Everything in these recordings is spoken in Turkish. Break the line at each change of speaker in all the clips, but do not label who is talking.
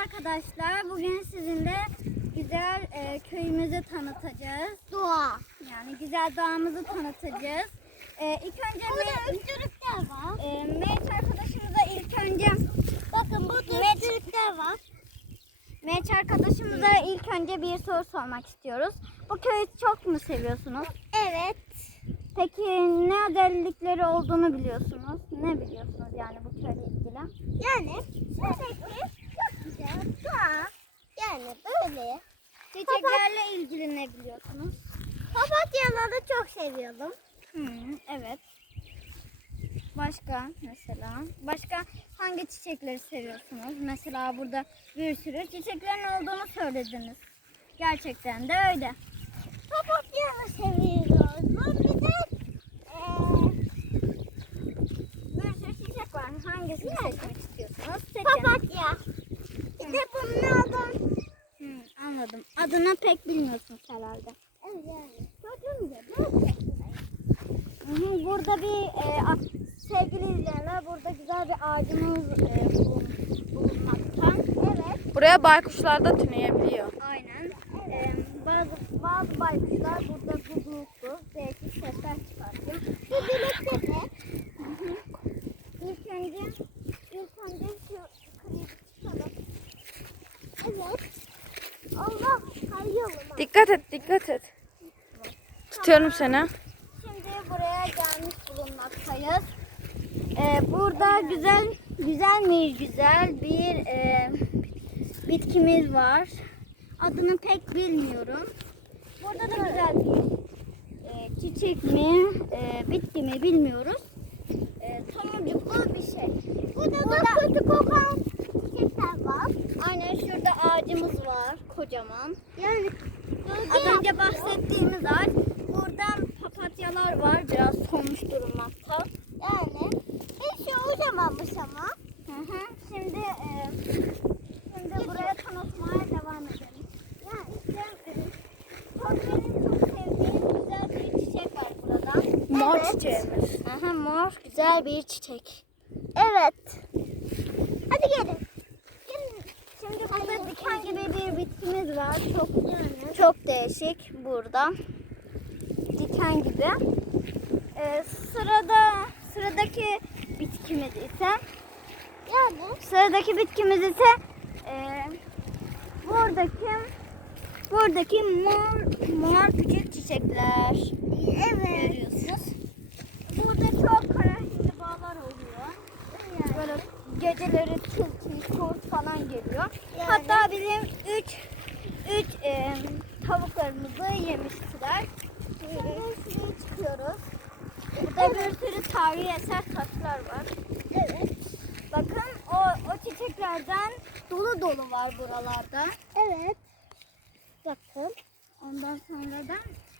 arkadaşlar, bugün sizinle güzel köyümüzü tanıtacağız.
Doğa.
Yani güzel doğamızı tanıtacağız. İlk önce
Burada öksürükler var.
Meriç arkadaşımıza ilk önce
Bakın burada öksürükler var.
Meriç arkadaşımıza ilk önce bir soru sormak istiyoruz. Bu köyü çok mu seviyorsunuz?
Evet.
Peki ne özellikleri olduğunu biliyorsunuz? Ne biliyorsunuz yani bu köyle ilgili?
Yani şuradaki çok güzel doğa. Yani böyle.
Çiçeklerle ilgili ne biliyorsunuz?
Papatyaları çok seviyorum.
Evet. Başka mesela? Başka hangi çiçekleri seviyorsunuz? Mesela burada bir sürü çiçeklerin olduğunu söylediniz. Gerçekten de öyle.
Papatyaları seviyoruz. Bir de
Bir sürü çiçek var. Hangisini seçmek istiyorsunuz? Seçin.
papatya. Bir de bunlardan.
Anladım. Adını pek bilmiyorsunuz herhalde.
Evet yani. Çocuğum ya. Ne
Burada bir sevgili izleyenler, burada güzel bir ağacımız bulunmakta. Evet.
Buraya baykuşlar da tüneyebiliyor.
Aynen. Bazı baykuşlar burada guguluklu, değişik sesler çıkartıyor.
Bir de
İlk önce şu krizi çıkalım.
evet. Allah kayıyorum.
Dikkat et, dikkat et. Tutuyorum seni.
Şimdi buraya gelmiş bulunmaktayız. Burada güzel bir bitkimiz var. Adını pek bilmiyorum. Burada da güzel bir çiçek mi, bitki mi bilmiyoruz. Tomurcuklu bir şey.
Burada da kötü kokan çiçekler var.
Aynen şurada ağacımız var, kocaman.
Yani
Az önce bahsettiğimiz ağaç. Burada papatyalar var, biraz solmuş durmakta.
yani hiç uğramamış ama.
Şimdi buraya tanıtmaya devam edelim.
Yani
Benim çok sevdiğim güzel bir çiçek var burada.
Mor
Evet.
çiçeğimiz.
Mor güzel bir çiçek.
evet. Hadi gelin.
Şimdi burada diken gibi bir bitkimiz var. Çok değişik burada. Diken gibi. Sıradaki bitkimiz ise buradaki mor küçük çiçekler.
Evet.
Görüyorsunuz. Burada çok kara hindibalar oluyor. Böyle geceleri tilki, kurt falan geliyor.
Yani.
Hatta bizim üç tavuklarımızı yemiştiler. Şimdi çıkıyoruz. Burada bir sürü tarihi eser taşlar var.
Evet.
Bakın o çiçeklerden dolu var buralarda.
Evet. Bakın.
Ondan sonra da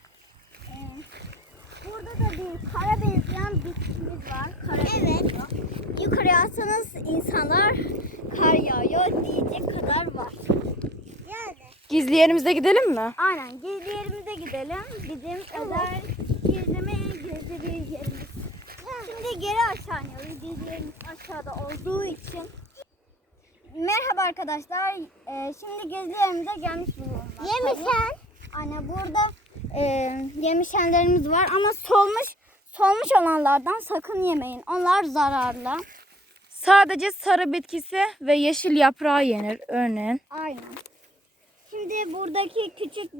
burada da bir kara benzeyen bitkimiz var.
Evet.
Yukarıya atsanız insanlar kar yağıyor diyecek kadar var.
Yani.
Gizli yerimize gidelim mi?
Aynen, gizli yerimize gidelim. Bizim özel gizli bir yerimiz. Şimdi geri aşağı iniyoruz. Gizli yerimiz aşağıda olduğu için. Merhaba arkadaşlar. Şimdi gizli yerimize gelmiş bulunmaktayız.
Yemişen.
Anne burada yemişenlerimiz var ama solmuş olanlardan sakın yemeyin. Onlar zararlı.
Sadece sarı bitkisi ve yeşil yaprağı yenir örneğin.
Aynen. Şimdi buradaki küçük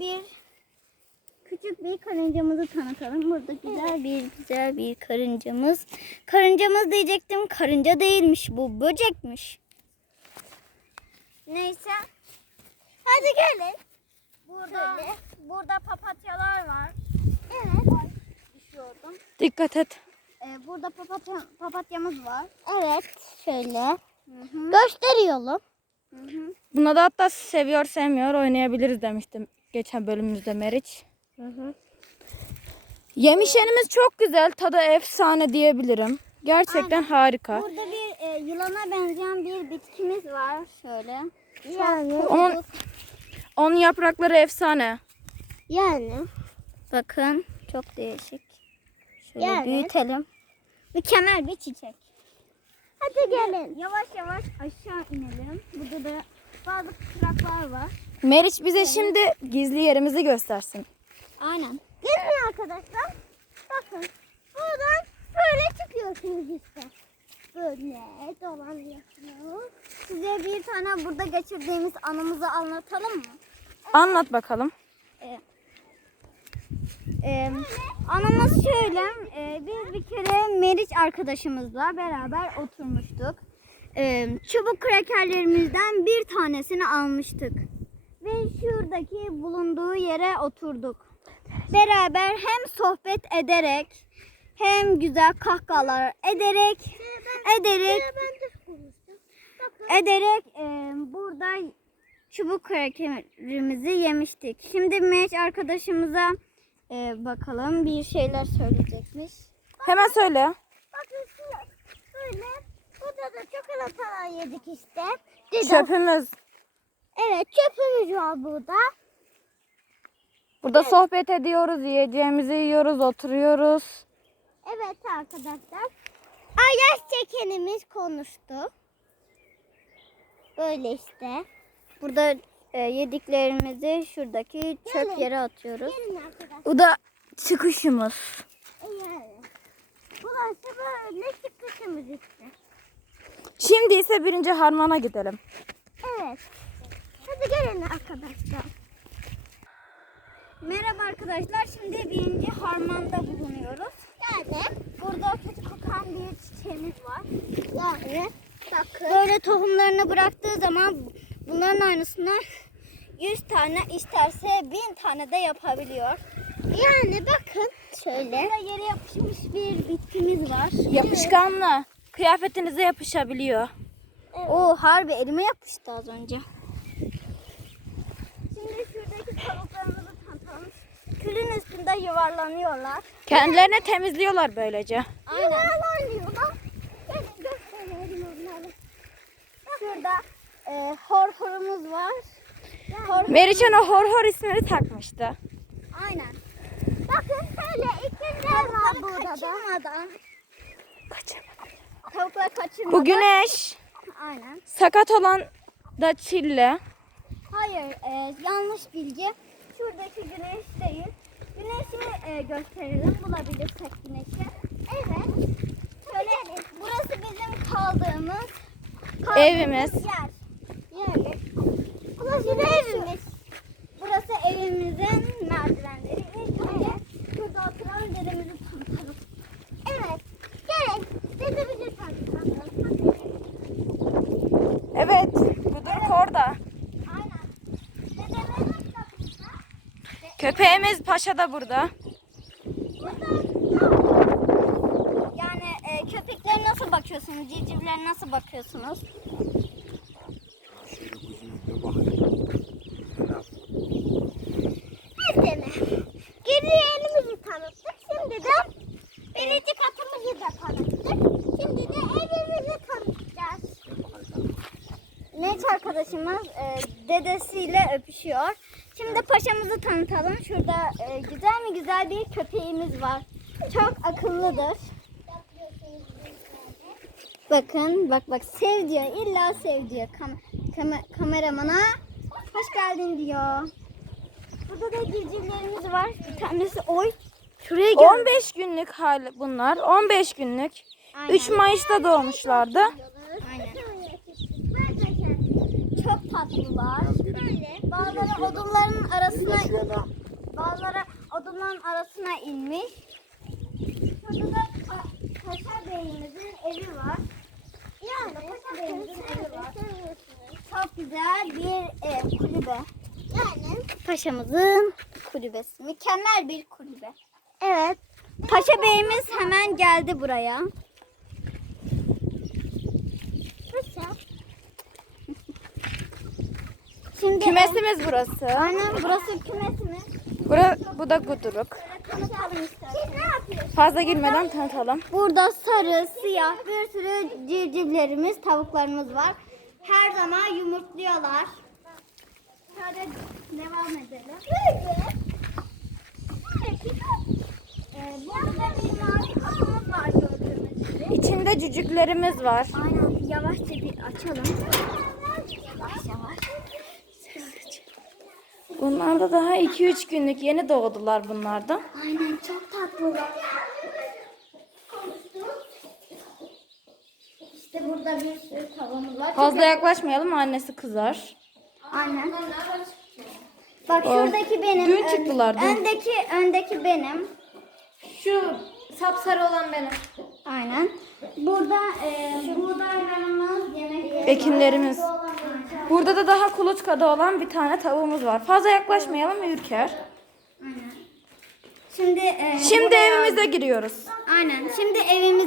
bir karıncamızı tanıtalım. Burada güzel bir karıncamız. Karıncamız diyecektim. Karınca değilmiş bu. Böcekmiş. Neyse.
Hadi gelin.
Burada papatyalar var.
Evet.
Ay, düşüyordum.
Dikkat et.
Burada papatyamız var.
Evet. Şöyle.
Hı.
Gösteriyorum.
Buna da hatta seviyor sevmiyor oynayabiliriz demiştim geçen bölümümüzde Meriç. Yemişenimiz çok güzel. Tadı efsane diyebilirim. Gerçekten harika.
Burada bir yılana benzeyen bir bitkimiz var. Şöyle.
Yani.
Onun yaprakları efsane.
Yani.
Bakın çok değişik. Şöyle
Yani.
büyütelim. Mükemmel bir çiçek.
Hadi gelin.
Yavaş yavaş aşağı inelim. Burada da bazı kıraklar var.
Meriç bize şimdi gizli yerimizi göstersin.
Aynen.
Gelin arkadaşlar. Bakın. Buradan böyle çıkıyorsunuz işte. Böyle dolanıyorsunuz.
Size bir tane burada geçirdiğimiz anımızı anlatalım mı?
Anlat bakalım.
Anımız şöyle. Biz bir kere Meriç arkadaşımızla beraber oturmuştuk. Çubuk krakerlerimizden bir tanesini almıştık. Ve şuradaki bulunduğu yere oturduk. Beraber hem sohbet ederek hem güzel kahkahalar ederek
Ben de konuştum. Bakın.
burada çubuk krakerimizi yemiştik. Şimdi Meriç arkadaşımıza bakalım bir şeyler söyleyecekmiş.
Hemen söyle.
Bakın şu böyle. Burada da çikolatalar yedik işte.
Çöpümüz.
Evet, çöpümüz var burada.
Burada sohbet ediyoruz, yiyeceğimizi yiyoruz, oturuyoruz.
Evet arkadaşlar. Ayaz çekenimiz konuştu. Böyle işte.
Burada yediklerimizi şuradaki çöp
Gelin.
yere atıyoruz.
Gelin arkadaşlar.
Bu da çıkışımız.
Yani. Burası böyle çıkışımız işte.
Şimdi ise birinci harmana gidelim.
Evet. Hadi gelin arkadaşlar.
Merhaba arkadaşlar. Şimdi birinci harmanda bulunuyoruz.
Yani.
Burada kötü kokan bir çiçeğimiz var.
Yani. Bakın.
Böyle tohumlarını bıraktığı zaman bunların aynısını 100 tane isterse 1000 tane de yapabiliyor.
Yani bakın. Şöyle.
Burada yere yapışmış bir bitkimiz var.
Yapışkanlı. Kıyafetinize yapışabiliyor.
Oo, harbi elime yapıştı az önce. Şimdi şuradaki tavuklarımızı tanıtalım. Külün üstünde yuvarlanıyorlar.
Kendilerini temizliyorlar böylece.
Aynen.
Yuvarlanıyorlar. Gelin gösterelim onları.
Şurada horhorumuz var.
Meriç ona hor hor ismini takmıştı.
Aynen.
Bakın şöyle ikinciler var
Tavukları
burada da.
kaçırmadan. Tavuklar kaçırmadan.
Bu güneş.
Aynen.
Sakat olan da çille.
Hayır, yanlış bilgi. Şuradaki güneş değil. Güneşi gösterelim, bulabilirsek güneşi.
Evet.
Şöyle, burası bizim kaldığımız
Evimiz.
yer.
Yani. Burası da evimiz.
Burası evimizin merdivenleri. İlk önce şurada oturan dedemizi tanıtalım.
Evet. Gelin. Dedemizi tanıtalım.
Evet. Buduruk orada.
Aynen. Dedemiz kapımızda.
Köpeğimiz Paşa da burada.
Yani köpeklere nasıl bakıyorsunuz? Civcivlere nasıl bakıyorsunuz?
Şöyle gözümüzle bakayım.
Mesela. Geri elimizi tanıttık. Şimdi de birinci katımızı da tanıttık. Şimdi de evimizi tanıtacağız.
Neç arkadaşımız dedesiyle öpüşüyor. Şimdi paşamızı tanıtalım. Şurada güzel mi güzel bir köpeğimiz var. Çok akıllıdır. Bakın bak sev diyor. İlla sev diyor. Kameramana hoş geldin diyor. Burada da civcivlerimiz var. Bir tanesi oy. Şuraya gel.
15 günlük hali bunlar. 15 günlük.
Aynen.
3 Mayıs'ta doğmuşlardı.
Aynen. Çok tatlılar. Bazıları odunların arasına bazıları odunların arasına inmiş. Şurada da Paşa Bey'imizin evi var. Yani Paşa Bey'imizin evi var. Çok güzel bir ev, kulübe.
Yani.
Paşamızın kulübesi. Mükemmel bir kulübe.
Evet.
Paşa Bey'imiz hemen geldi buraya.
Paşa.
Şimdi
Kümesimiz burası.
aynen burası kümesimiz.
Bu da Guduruk.
Tanıtalım isterseniz.
Siz ne yapıyorsunuz?
Fazla girmeden tanıtalım.
Burada sarı, siyah bir sürü civcivlerimiz, tavuklarımız var. Her zaman yumurtluyorlar. Şöyle devam edelim. Burada bir mavi kapımız var gördüğünüz
İçinde cücüklerimiz var.
Aynen, yavaşça bir açalım. Yavaş yavaş.
Bunlar da daha 2-3 günlük, yeni doğdular bunlar da.
Aynen, çok tatlılar. İşte burada bir sürü tavamız var.
Fazla yaklaşmayalım, annesi kızar.
Aynen. Bak
O,
şuradaki benim.
dün çıktılar, dün.
Öndeki benim.
Şu sapsarı olan benim.
Aynen. Burada buğdaylarımız, yemeklerimiz.
Ekinlerimiz. Burada da daha kuluçkada olan bir tane tavuğumuz var. Fazla yaklaşmayalım, ürker.
Aynen. Şimdi
Şimdi
buraya-
evimize giriyoruz.
Aynen. Şimdi evimiz